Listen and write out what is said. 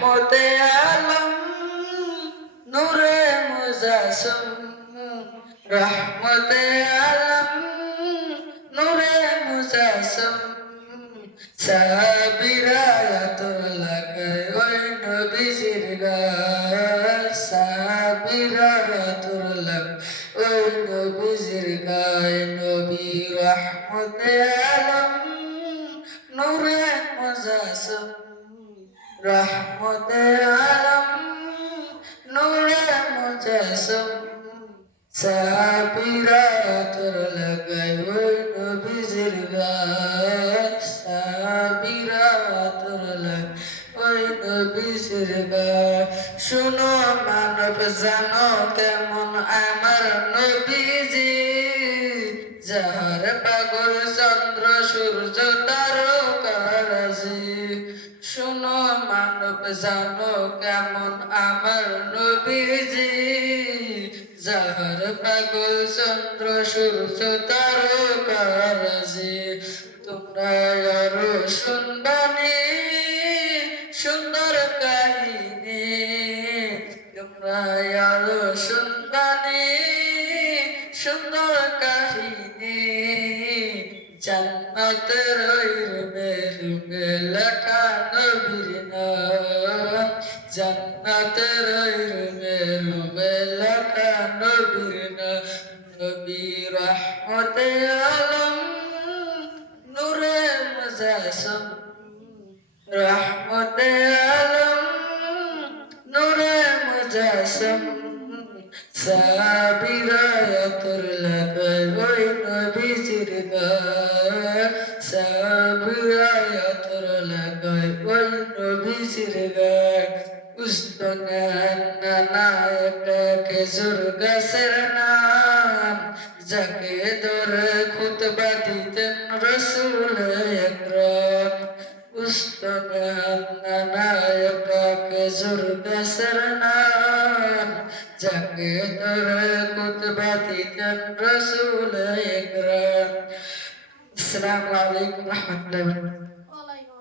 রহমতে আলম নূরে মুজাসম রহমতে আলম নূরে মুজাসম সাবিরাত লাগায় ওই নবীজির গায় সাবিরাত লাগায় ওই নবীজির গায় নবী রহমতে আলম নূরে মুজাসম রহমতে আলম নূরে মুজাসম সাবিরাত লাগায় ওই নবীজির গায় সাবিরাত লাগায় ওই নবীজির গায় শুনো মানব জানো কেমন আমার নবীজি যাহার পাগল চন্দ্র সূর্য তারকারাজি শুনো মানব জানো কেমন আমার নবীজি যাহার পাগল চন্দ্র সূর্য তারকারাজি তোমরা আরো শুনবানি সুন্দর কাহিনী তোমরা আরো শুনবানি সুন্দর কাহিনী জান্নাতের রুমে রুমে লেখা নবীর নাম জান্নাতের রুমে রুমে লেখা নবীর নাম নবী রহমতে আলম নূরে মুজাসম রহমতে আলম নূরে মুজাসম সাবিরাত লাগায় ওই নবীজির গায় সাবিরাত লাগায় ওই নবীজির গায় উস্তনে নানা একটা খেজুর গাছের নাম যাকে ধরে খুতবা দিতেন রাসূল আকরাম উস্তনে নানা একটা খেজুর গাছের নাম যাকে ধরে খুতবা দিতেন রাসূল আকরাম। আসসালামু আলাইকুম ওয়া রাহমাতুল্লাহি ওয়া বারাকাতুহু।